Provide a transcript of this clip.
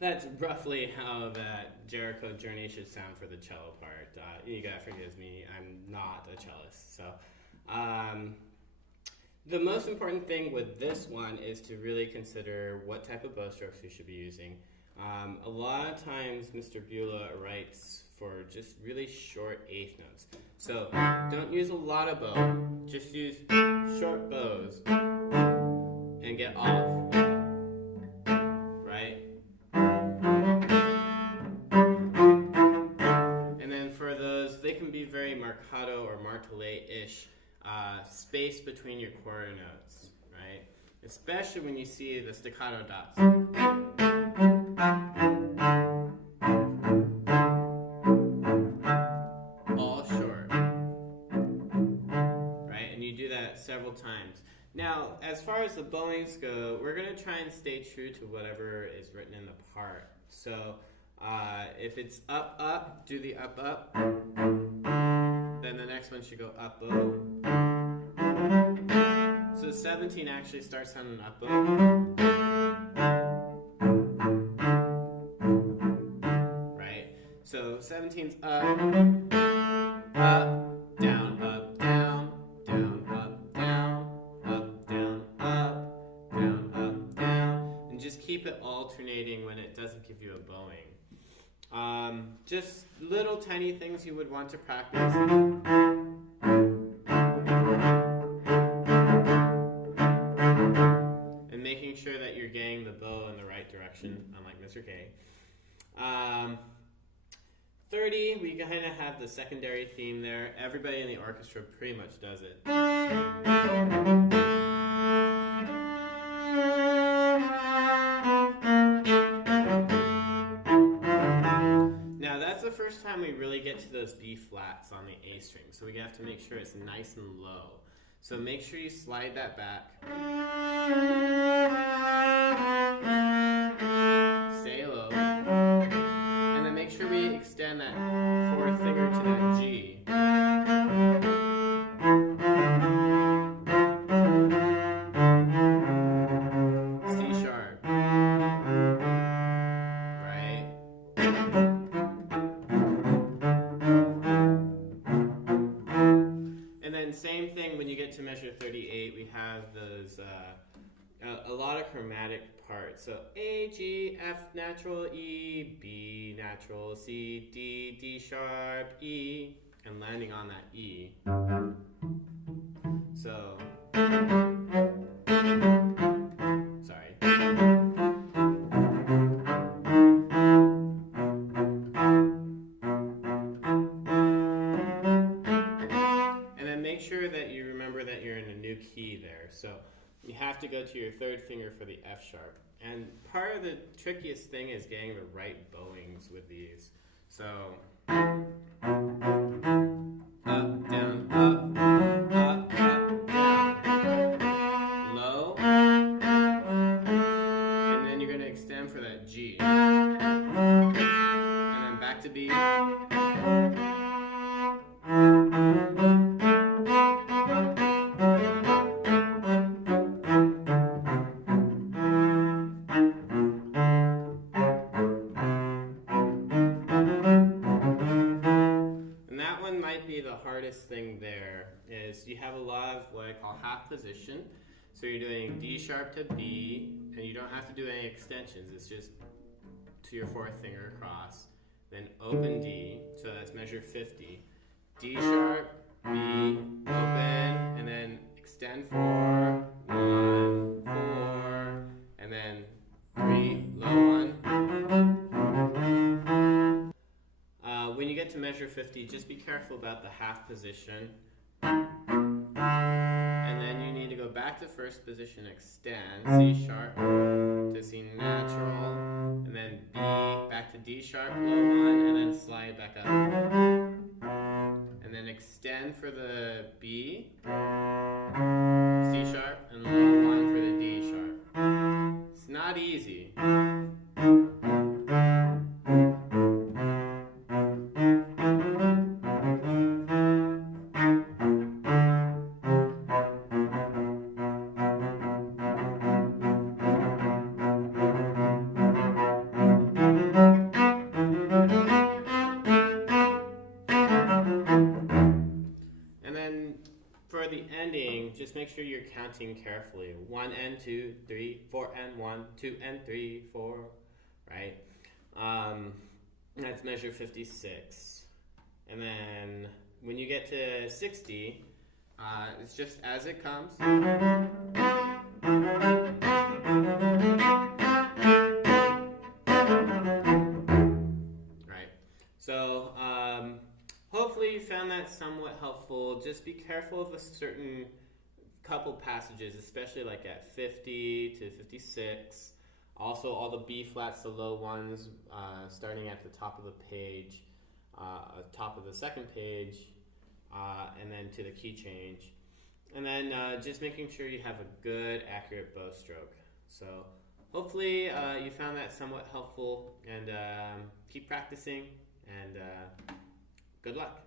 that's roughly how that Jericho journey should sound for the cello part. You gotta forgive me, I'm not a cellist. So, the most important thing with this one is to really consider what type of bow strokes you should be using. A lot of times Mr. Bulla writes for just really short eighth notes. So don't use a lot of bow, just use short bows and get off, right? And then for those, they can be very marcato or martelé-ish, space between your quarter notes, right? Especially when you see the staccato dots. All short, right? And you do that several times. Now, as far as the bowings go, we're going to try and stay true to whatever is written in the part. So, if it's up, up, do the up, up. Then the next one should go up, bow. So 17 actually starts on an up bow. Right? So 17's up, up, down, up, down, down, up, down, up, down, up, down, up, down. And just keep it alternating when it doesn't give you a bowing. Just little tiny things you would want to practice. And making sure that you're getting the bow in the right direction, unlike Mr. Kaye. 30, we kind of have the secondary theme there. Everybody in the orchestra pretty much does it. Now that's the first time we really get to those B flats on the A string, so we have to make sure it's nice and low. So make sure you slide that back. Stay low. And then make sure we extend that fourth finger to that G. C sharp. Right? And then same thing when you get to measure 38, we have those a lot of chromatic parts. So A, G, F natural, E, B natural, C, D, D sharp, E, and landing on that E. So, sorry. And then make sure that you remember that you're in a new key there. So you have to go to your third finger for the F sharp. And part of the trickiest thing is getting the right bowings with these. So, up, down, up, up, up, down. Low. And then you're going to extend for that G. And then back to B. Thing there is you have a lot of what I call half position. So you're doing D sharp to B, and you don't have to do any extensions. It's just to your fourth finger across. Then open D, so that's measure 50. D sharp, B, open, and then extend 4, 1, 4, and then 3, low 1. When you get to measure 50, just be careful about the half position. And then you need to go back to first position, extend, C sharp to C natural, and then B, back to D sharp, low 1, and then slide back up. And then extend for the B, C sharp, and low 1 for the D sharp. It's not easy. playing, just make sure you're counting carefully. 1 and 2, 3, 4 and 1, 2 and 3, 4, right? That's measure 56. And then when you get to 60, it's just as it comes. Right. So hopefully you found that somewhat helpful. Just be careful of a certain couple passages, especially like at 50 to 56. Also all the B flats, the low ones, starting at the top of the page, top of the second page, and then to the key change. And then just making sure you have a good, accurate bow stroke. So hopefully you found that somewhat helpful, and keep practicing, and good luck.